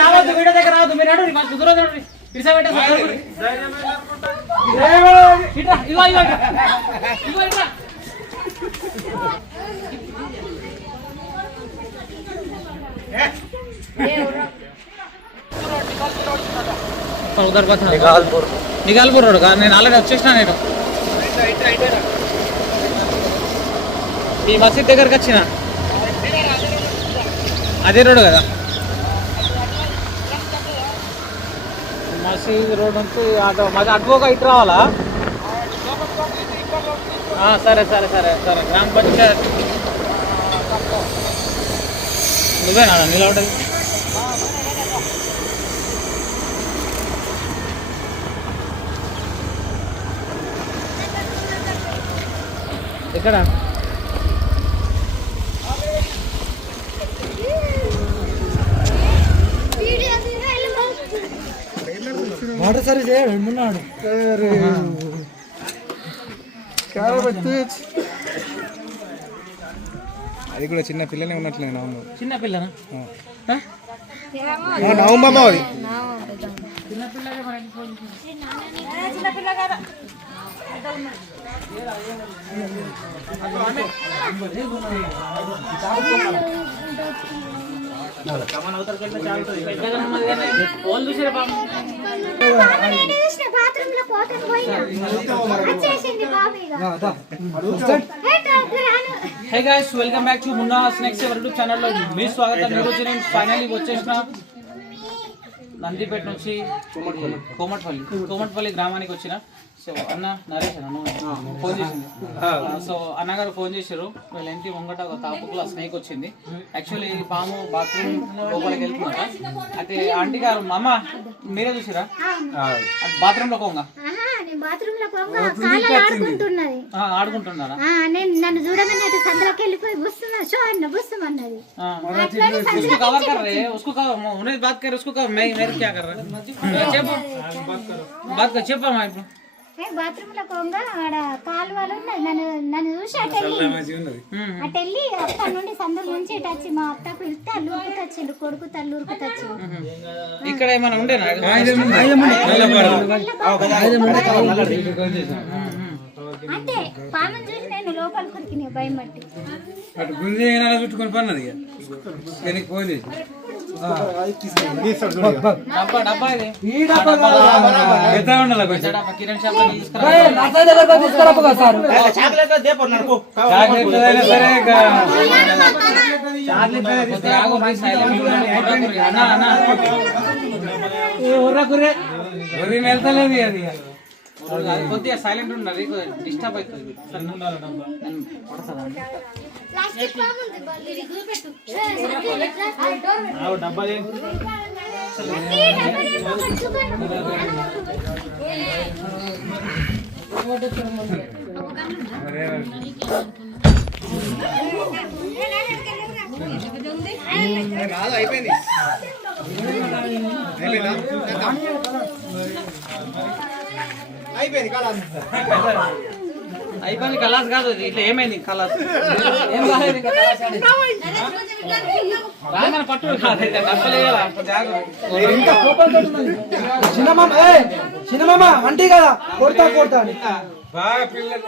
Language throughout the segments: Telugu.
రావద్దు వీడియో దగ్గర రావద్దు మీరు అడు మాకు దూరం ఇట్లా उधर का था निगालपुर रोड का నేను ఆల్రెడీ వచ్చేసినా నేను ఈ మసీద్ దగ్గరికి వచ్చిన అదే రోడ్ కదా మసీద్ రోడ్ నుంచి అటు మాది అటుగా ఇటు రావాలా సరే సరే సరే సరే గ్రామ పంచాయత్ నువ్వేనా నిలబడేది ఎక్కడ వాటర్ సర్వీస్ ఉన్నాడు అది కూడా చిన్న పిల్లనే ఉన్నట్లే నవ్వు చిన్న పిల్లనా నవ్వు అది చిన్న పిల్ల కదా hey guys welcome back to Munna snacks YouTube channel లో మీ స్వాగతం. ఈ రోజు నేను ఫైనల్లీ వచ్చేసిన నందిపేట నుంచి కోమట్పల్లి గ్రామానికి వచ్చిన. సో అన్న నరేష్ అన్న ఫోన్ చేసింది. సో అన్నగారు ఫోన్ చేశారు, వీళ్ళ ఇంటి ముంగట ఒక తాపుకుల స్నేక్ వచ్చింది. యాక్చువల్లీ పాము బాత్రూమ్ లోపలికి వెళ్తుందట. అయితే ఆంటీ గారు అమ్మ మీరే చూసారా బాత్రూమ్ లో కొంగ ఆడుకుంటున్నారా? నన్ను చూడగానే సందులోకి వెళ్ళిపోయి బుස්සమన్నది. उसको कवर कर रहे हैं, उसको उन्हें बात कर, उसको कवर मैं क्या कर रहा है बात कर చెప్పు అమ్మా. ఇప్పుడు బాత్రూమ్ లో కొంగ ఆడ కాలువలు నన్ను చూసి అటెళ్ళి అక్కడి నుండి సందుల నుంచి ఇటు వచ్చి మా అత్త పిలిస్తే అల్లూరుకు తెచ్చిండు, కొడుకు తల్లూరుకు తెచ్చిండు. ఇక్కడ ఏమైనా ఉండేనా? అంటే పాముని చూసి నేను లోపల కురికినా భయం బట్టి అటు గుంజి చుట్టుకొని పన్నది ఫోన్ చేసి వెళ్తలేదు అది కొద్దిగా సైలెంట్ ఉండాలి, డిస్టర్బ్ అవుతుంది. అయిపోయింది అయిపోయింది కలాస్ కాదు ఇట్లా. ఏమైంది కలాస్? ఏం కాలేదు రాగానే పట్టు చిన్నమామ అంటే కదా కొడతా కొడతా బాగా పిల్లలు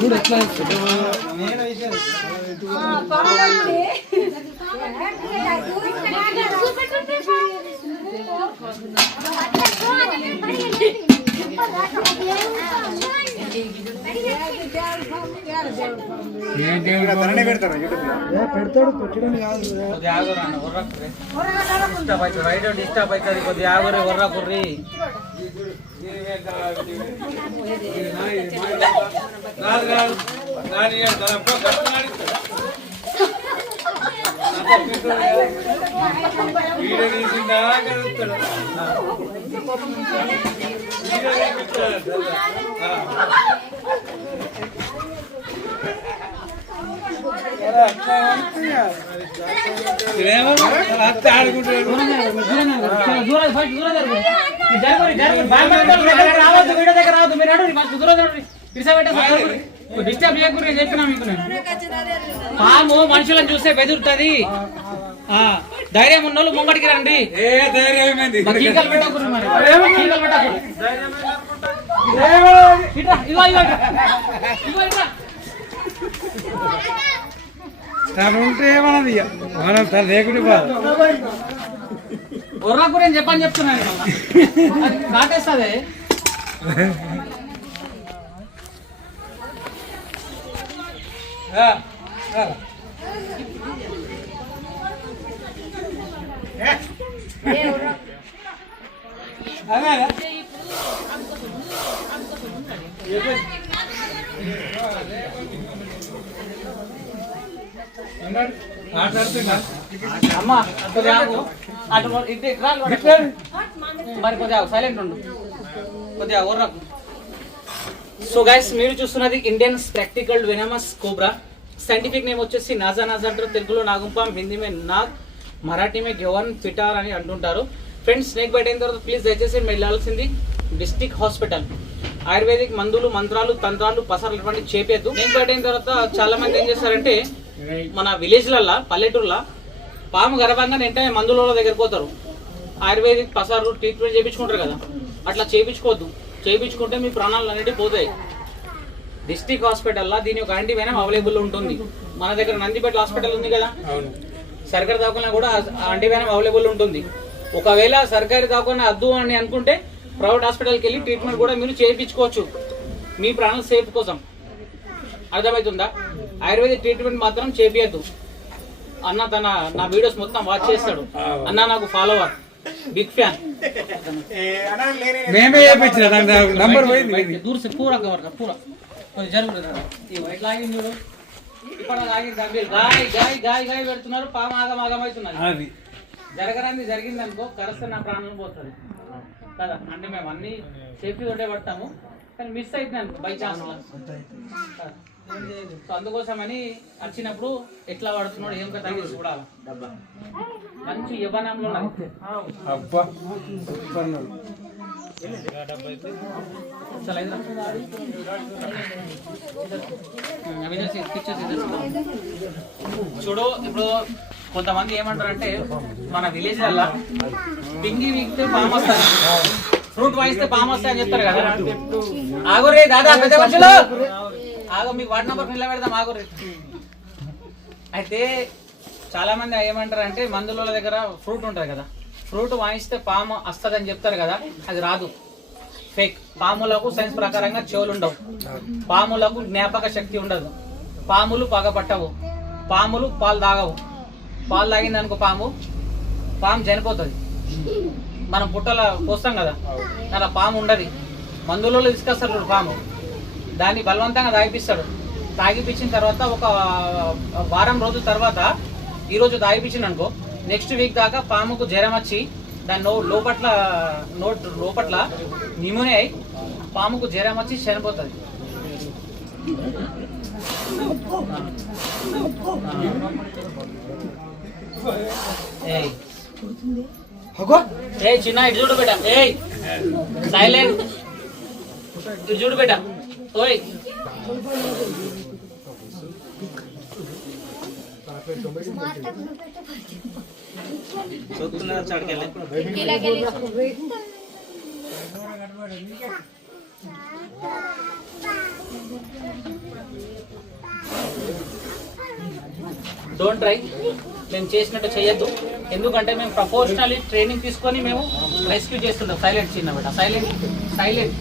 ఇప్పుడు ఎట్లా పెడతాడు పెట్టడం కాదు. డిస్టర్బ్ అవుతుంది కొద్దిగా ఆగురి వర్ర కుర్రి. వీడియో తీసిందా కలుస్తాడు డిస్టర్బ్ చేయకూడదు నేను చెప్పినా మీకు పాము మనుషులను చూస్తే బెదురుతుంది ధైర్యం ఉన్న వాళ్ళు ముంగడికి రండి కీకలు పెట్టకూడదు మరి కీకలు పెట్టకూడదు తను ఉంటే ఏమన్నది మనం తను లేకుంటే బాధ ఒర్రా కూడా చెప్పని చెప్తున్నాను కాటేస్తుంది అమ్మా కొద్దిగా అటు మరి కొద్దిగా సైలెంట్ ఉండు కొద్దిగా ఓర్రకు. సో గైస్ మీరు చూస్తున్నది Indian spectacled venomous cobra. Scientific name వచ్చేసి నాజా నాజా అంటారు, తెలుగులో నాగుంపాం, హిందీ మే నాగ్, మరాఠీ మే గెవన్ పిటార్ అని అంటుంటారు. ఫ్రెండ్స్ స్నేక్ బైట్ అయిన తర్వాత ప్లీజ్ దయచేసి మీరు వెళ్ళాల్సింది డిస్ట్రిక్ట్ హాస్పిటల్. ఆయుర్వేదిక్ మందులు మంత్రాలు తంత్రాలు పసర్లు ఇటువంటి చేపేద్దు. స్నేక్ బైట్ అయిన తర్వాత చాలా మంది ఏం చేస్తారంటే మన విలేజ్లల్లో పల్లెటూర్లో పాము గర్భంగా వెంటనే మందుల దగ్గర పోతారు, ఆయుర్వేదిక్ పసర్లు ట్రీట్మెంట్ చేయించుకుంటారు కదా. అట్లా చేయించుకోవద్దు, చేయించుకుంటే మీ ప్రాణాలు అనేవి పోతాయి. డిస్ట్రిక్ట్ హాస్పిటల్లో దీని ఒక యాంటీవెనమ్ అవైలబుల్ ఉంటుంది. మన దగ్గర నందిపేట హాస్పిటల్ ఉంది కదా, సర్కారీ దవాఖానా కూడా యాంటీవెనమ్ అవైలబుల్ ఉంటుంది. ఒకవేళ సర్కారీ దవాఖానా వద్దు అని అనుకుంటే ప్రైవేట్ హాస్పిటల్కి వెళ్ళి ట్రీట్మెంట్ కూడా మీరు చేయించుకోవచ్చు మీ ప్రాణం సేఫ్ కోసం. అర్థమవుతుందా? ఆయుర్వేదిక్ ట్రీట్మెంట్ మాత్రం చేపియద్దు. అన్న నా వీడియోస్ మొత్తం వాచ్ చేస్తాడు, అన్న నాకు ఫాలోవర్, బిగ్ ఫ్యాన్. మేమే చేయించిన నంబర్ పోయింది దూర से पूरा कवर कर पूरा कोई जरूर ये వైట్ లాగి మీరు ఇప్పుడు లాగి గాయ్ గాయ్ గాయ్ గాయ్ పెడుతున్నారు, పాము ఆగమవుతున్నారు. అది జరగరాంది జరిగింది అనుకో, కరిస్తే నా ప్రాణాలు పోతుంది కదా. అంటే మేము అన్ని సేఫ్టీ తోటే పడతాము, కానీ మిస్ అవుతుంది అనుకో బై ఛాన్స్. సో అందుకోసమని వచ్చినప్పుడు ఎట్లా పడుతున్నాడు ఏం కదా తగ్గించి కూడా మంచి యవ్వనంలో అబ్బా చూడు. ఇప్పుడు కొంతమంది ఏమంటారంటే మన విలేజ్లల్లో పింగి వీక్తే పాము వస్తుంది, ఫ్రూట్ వాయిస్తే పాము వస్తాయి అని చెప్తారు కదా. ఆగురే దాదా పెద్ద మనుషులు ఆగో, మీకు వార్డ్ నెంబర్ నిలబెడదాం ఆగురే. అయితే చాలా మంది ఏమంటారు అంటే మందుల దగ్గర ఫ్రూట్ ఉంటుంది కదా, ఫ్రూట్ వాయిస్తే పాము వస్తుంది అని చెప్తారు కదా, అది రాదు, ఫేక్. పాములకు సైన్స్ ప్రకారంగా చెవులు ఉండవు, పాములకు జ్ఞాపక శక్తి ఉండదు, పాములు పగపట్టవు, పాములు పాలు తాగవు. పాలు తాగింది అనుకో పాము చనిపోతుంది. మనం పుట్టలో పోస్తాం కదా, అలా పాము ఉండదు. మందులలో తీసుకొస్తారు చూడు పాము, దాన్ని బలవంతంగా తాగిపిస్తాడు. తాగిపించిన తర్వాత ఒక వారం రోజుల తర్వాత ఈరోజు తాగిపించింది అనుకో, నెక్స్ట్ వీక్ దాకా పాముకు జ్వరం వచ్చి దాని నోట్ లోపట్ల నిమోనియా అయి పాముకు జ్వరం వచ్చి చనిపోతుంది. చిన్న ఇటు చూడు బేటా, సైలెంట్ ఇటు చూడు బేటా. ఓయ్ డోంట్ ట్రై, మేము చేసినట్టు చేయొద్దు. ఎందుకంటే మేము ప్రొఫెషనల్లీ ట్రైనింగ్ తీసుకొని మేము రెస్క్యూ చేస్తుంటాం. సైలెంట్ చిన్న బేట, సైలెంట్ సైలెంట్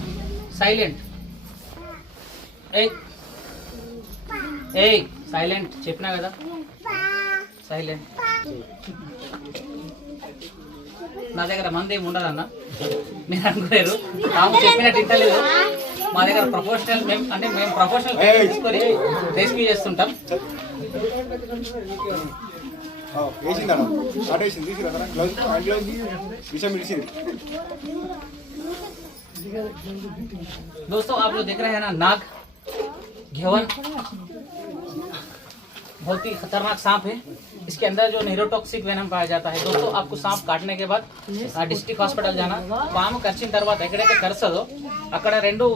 సైలెంట్. ఏయ్ సైలెంట్ చెప్పినా కదా, సైలెంట్. నా దగ్గర మంది ఏమి ఉండదన్న, మీరు అనుకోలేరు. నాకు చెప్పినట్టు ఇంటలేదు. మా దగ్గర ప్రొఫెషనల్ మేము ప్రొఫెషనల్ తీసుకొని రెస్క్యూ చేస్తుంటాం. వేసిందా అటు వేసింది తీసిరా గ్లౌజ్ హ్యాండ్ గ్లౌజ్ విషయం విడిచింది दोस्तों आप लोग देख रहे हैं ना नाग घेवन बहुत ही खतरनाक सांप है। इसके अंदर जो न्यूरोटॉक्सिक वेनम पाया जाता है। दोस्तों आपको सांप काटने के बाद डिस्ट्रिक्ट हॉस्पिटल जाना పాము కరిచిన తర్వాత ఎక్కడైతే కరసదో అక్కడ 2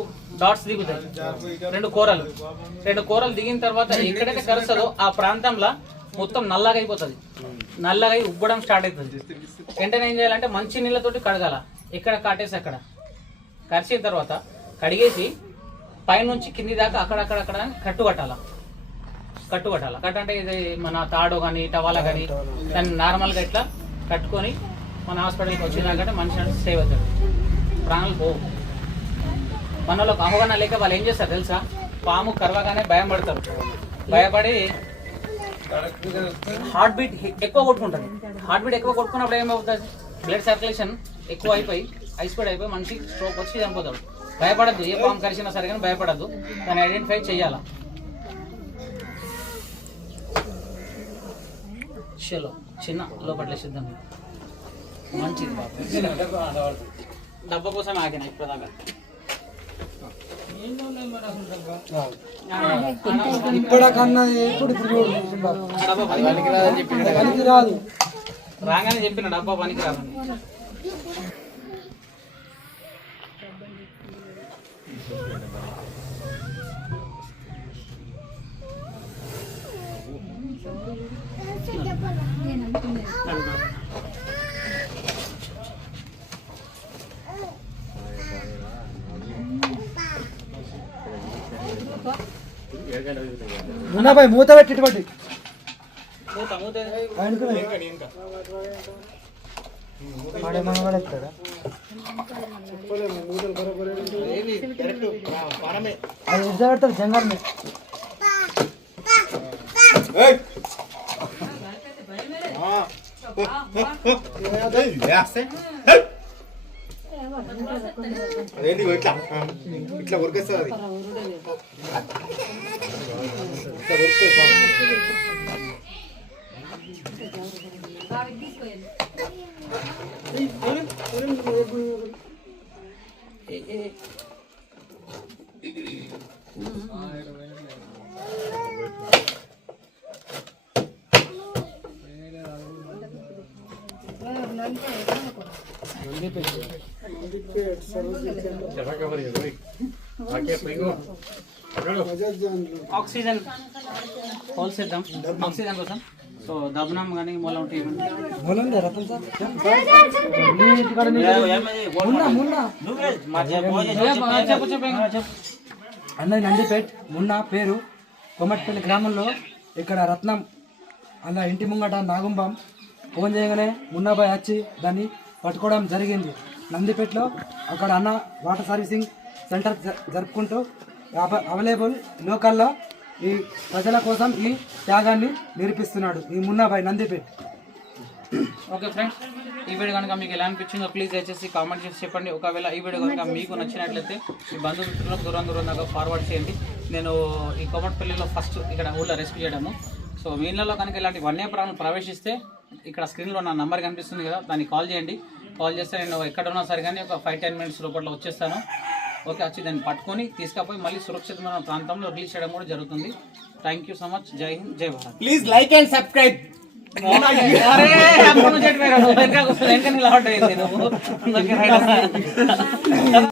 డాట్స్ దిగుతాయి, 2 కూరలు దిగిన తర్వాత ఎక్కడైతే కరసదో ఆ ప్రాంతంలో మొత్తం నల్లగా అయిపోతుంది, నల్లగా ఉబ్బడం స్టార్ట్ అవుతుంది। వెంటనే ఏం చేయాలంటే మంచి నీళ్ళతోటి కడగాల, ఎక్కడ కాటేసి అక్కడ కరిచిన తర్వాత కడిగేసి పైనుంచి కింది దాకా అక్కడక్కడ కట్టుకట్టాల కట్టు అంటే ఇది మన తాడు కానీ టవాలా కానీ దాన్ని నార్మల్గా ఇట్లా కట్టుకొని మన హాస్పిటల్కి వచ్చినాకంటే మనిషి అంటే సేవ్ అవుతాడు, ప్రాణాలు పోవు। మన వాళ్ళకి అవగాహన లేక వాళ్ళు ఏం చేస్తారు తెలుసా, పాము కరవగానే భయం పడతారు, భయపడి హార్ట్ బీట్ ఎక్కువ కొట్టుకుంటుంది। హార్ట్ బీట్ ఎక్కువ కొట్టుకున్నప్పుడు ఏమవుతుంది, బ్లడ్ సర్క్యులేషన్ ఎక్కువ అయిపోయి హై స్పీడ్ అయిపోయి మనిషి స్ట్రోక్ వచ్చి చనిపోతాడు। భయపడద్దు, ఏ పాము కరిచినా సరే కానీ భయపడద్దు, దాన్ని ఐడెంటిఫై చేయాలా। చలో చిన్న లోపట్లే సిద్ధం మంచిది బాబు, డబ్బా కోసం ఆగిన ఇప్పటిదాకా। ఇప్పటికన్నా ఎప్పుడు రాదు రాగానే చెప్పిన డబ్బా పనికి రాదని। మున్నాబాయ్ మూత పెట్టి పెడతారు జంగాన్ని అదేంటి ఇట్లా ఇట్లా ఉరికేస్తుంది అది ఆక్సిజన్ హోల్సేద్దాం ఆక్సిజన్ కోసం। సో దబనం కానీ మూల ఉంటాయి అన్నది నందిపేట్ మున్నా పేరు కొమట్పల్లి గ్రామంలో ఇక్కడ రత్నం అలా ఇంటి ముంగట నాగుంబం ఫోన్ చేయగానే మున్నాబాయ్ వచ్చి దాన్ని పట్టుకోవడం జరిగింది నందిపేటలో। అక్కడ అన్న వాటర్ సర్వీసింగ్ సెంటర్ జరుపుకుంటూ అవైలబుల్ లోకల్లో ఈ ప్రజల కోసం ఈ త్యాగాన్ని నిరూపిస్తున్నాడు ఈ మున్నాబాయ్ నందిపేట్। ఓకే ఫ్రెండ్స్, ఈ వీడియో కనుక మీకు ఎలా అనిపించిందో ప్లీజ్ దయచేసి కామెంట్ చేసి చెప్పండి। ఒకవేళ ఈ వీడియో కనుక మీకు నచ్చినట్లయితే మీ బంధుమిత్రులకు దూరం దాకా ఫార్వర్డ్ చేయండి। నేను ఈ కొమట్పల్లిలో ఫస్ట్ ఇక్కడ ఊళ్ళో రెస్క్యూ చేయడము। సో మీ ఇళ్ళలో కనుక ఇలాంటి వన్యప్రాణులు ప్రవేశిస్తే ఇక్కడ స్క్రీన్లో నా నెంబర్ కనిపిస్తుంది కదా, దాన్ని కాల్ చేయండి। కాల్ చేస్తే నేను ఎక్కడ ఉన్నా సరే కానీ ఒక 5-10 మినిట్స్ లోపల వచ్చేస్తాను। ఓకే, వచ్చి దాన్ని పట్టుకొని తీసుకపోయి మళ్ళీ సురక్షితమైన ప్రాంతంలో రిలీజ్ చేయడం కూడా జరుగుతుంది। థ్యాంక్ యూ సో మచ్, జై హింద్, జై Bharat. Please like and subscribe. అరే అప్పుడు నువ్వు చెప్పారు వెనక లాట్ అయింది నువ్వు